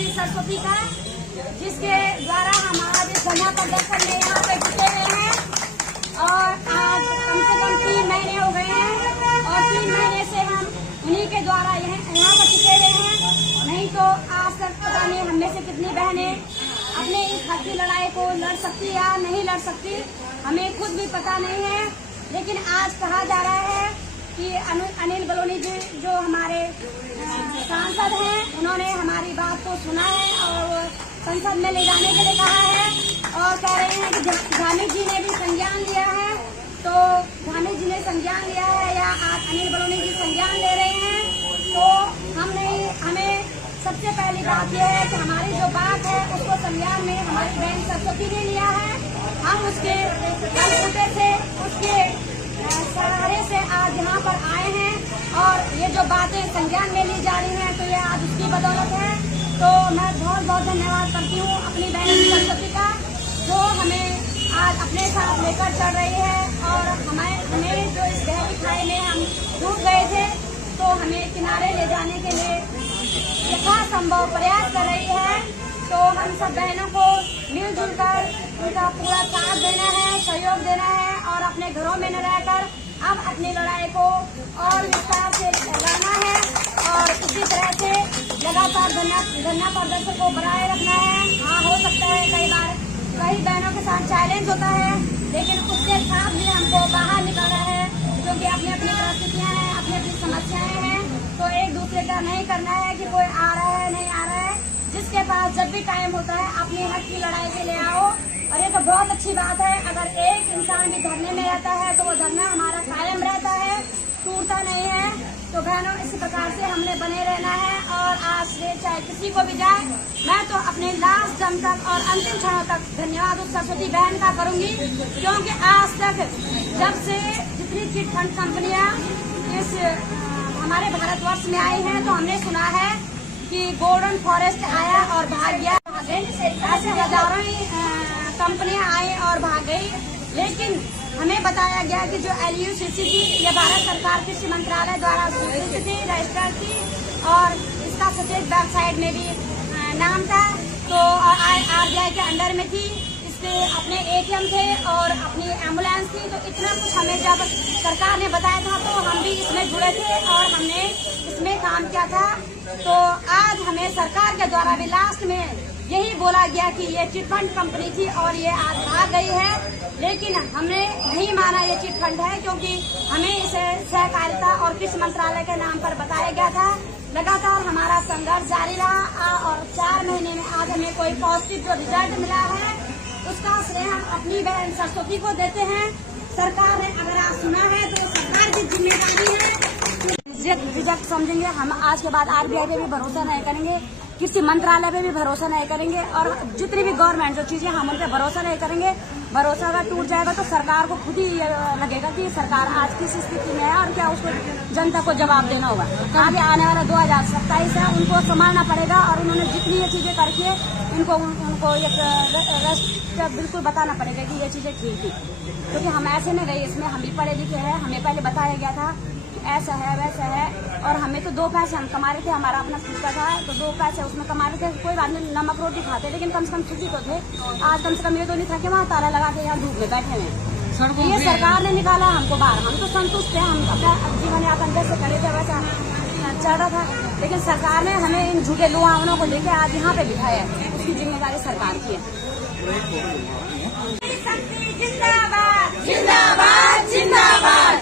बहन सरस्वती का, जिसके द्वारा हम आज इस धरना प्रदर्शन में यहाँ पे जुटे हुए हैं। और आज कम से कम 3 महीने हो गए हैं और 3 महीने से हम उन्हीं के द्वारा यहाँ पर टिके हुए हैं। नहीं तो आज तक पता नहीं हम में से कितनी बहनें अपने इस हक की लड़ाई को लड़ सकती या नहीं लड़ सकती, हमें खुद भी पता नहीं है। लेकिन आज कहा जा रहा है कि अनिल बलूनी जी जो हमारे सांसद हैं, उन्होंने हमारी बात को सुना है और संसद में ले जाने के लिए कहा है और कह रहे हैं कि धामी जी ने भी संज्ञान लिया है। तो धामी जी ने संज्ञान लिया है या आज अनिल बलूनी जी संज्ञान ले रहे हैं, तो हमें सबसे पहली बात यह है कि हमारी जो बात है उसको संज्ञान में हमारी बहन सरस्वती ने लिया है। हम उसके बलबूते से, उसके सहारे से आज यहाँ पर आए हैं और ये जो बातें संज्ञान में ली जा रही हैं तो ये आज उसकी बदौलत है। तो मैं बहुत बहुत धन्यवाद करती हूँ अपनी बहन सरस्वती का, जो हमें आज अपने साथ लेकर चल रही है और हमें जो इस गहरी खाई में हम डूब गए थे तो हमें किनारे ले जाने के लिए यथासंभव प्रयास कर रही है। तो हम सब बहनों को मिलजुल कर उनका पूरा साथ देना है, सहयोग देना है और अपने घरों में न रहकर अब अपनी लड़ाई को और विस्तार से लड़ना है और इसी तरह से लगातार धरना प्रदर्शन को बनाए रखना है। हाँ, हो सकता है कई बार कई बहनों के साथ चैलेंज होता है, लेकिन उसके साथ भी हमको बाहर निकलना है, क्योंकि अपनी अपनी परिस्थितियाँ हैं, अपनी अपनी समस्याएं हैं। तो एक दूसरे का नहीं करना है कि कोई आ रहा है नहीं आ रहा है। जिसके पास जब भी टाइम होता है अपने हक की लड़ाई के लिए आओ। और ये तो बहुत अच्छी बात है, अगर एक इंसान भी धरने में रहता है तो वो धरना हमारा कायम रहता है, टूटता नहीं है। तो बहनों, इसी प्रकार से हमने बने रहना है और आज से चाहे किसी को भी जाए, मैं तो अपने लास्ट दम तक और अंतिम क्षणों तक धन्यवाद उस सरस्वती बहन का करूंगी, क्योंकि आज तक जब से जितनी चिट फंड कंपनियां इस हमारे भारतवर्ष में आई हैं तो हमने सुना है कि गोल्डन फॉरेस्ट आया और भाग गया, ऐसे हजारों कंपनियां आई और भाग गई। लेकिन हमें बताया गया कि जो LUCC थी ये भारत सरकार कृषि मंत्रालय द्वारा स्वीकृत थी, रजिस्टर्ड थी और इसका सटीक वेबसाइट में भी नाम था। तो RBI के अंडर में थी, इसके अपने ATM थे और अपनी एम्बुलेंस थी। तो इतना कुछ हमें जब सरकार ने बताया था तो हम भी इसमें जुड़े थे और हमने इसमें काम किया था। तो आज हमें सरकार के द्वारा भी लास्ट में यही बोला गया कि ये चिटफंड कंपनी थी और ये आज भाग गई है, लेकिन हमने नहीं माना ये चिटफंड है, क्योंकि हमें इसे सहकारिता और कृषि मंत्रालय के नाम पर बताया गया था। लगातार हमारा संघर्ष जारी रहा और 4 महीने में आज हमें कोई पॉजिटिव जो रिजल्ट मिला है उसका श्रेय हम अपनी बहन सरस्वती को देते हैं। सरकार ने, अगर आप सुना है तो सरकार की जिम्मेदारी है, रिजेक्ट समझेंगे। हम आज के बाद RBI पे भी भरोसा नहीं करेंगे, कृषि मंत्रालय पे भी भरोसा नहीं करेंगे और जितनी भी गवर्नमेंट जो चीजें हम उन पर भरोसा नहीं करेंगे। भरोसा अगर टूट जाएगा तो सरकार को खुद ही लगेगा कि सरकार आज किस स्थिति में है और क्या उसको जनता को जवाब देना होगा। आगे आने वाला 2027 है, उनको संभालना पड़ेगा और उन्होंने जितनी ये चीजें करके उनको एक बिल्कुल बताना पड़ेगा कि ये चीजें ठीक थी, क्योंकि हम ऐसे नहीं रहे इसमें। हम भी पढ़े लिखे हैं, हमें पहले बताया गया था ऐसा है वैसा है और हमें तो 2 पैसे हम कमा रहे थे, हमारा अपना खुद था तो 2 पैसे उसमें कमा रहे थे। कोई बात नहीं, नमक रोटी खाते, लेकिन कम से कम सुखी तो थे। आज कम से कम ये तो नहीं था कि वहाँ ताला लगा के यहाँ धूप में बैठे हैं। ये सरकार ने निकाला हमको बाहर, हम तो संतुष्ट थे, हम अपना जीवन यापन जैसे करे थे वैसा चल रहा था। लेकिन सरकार ने हमें इन झूठे लुहावनों को लेकर आज यहाँ पे बिठाया है, उसकी जिम्मेदारी सरकार की है। जिंदाबाद जिंदाबाद जिंदाबाद।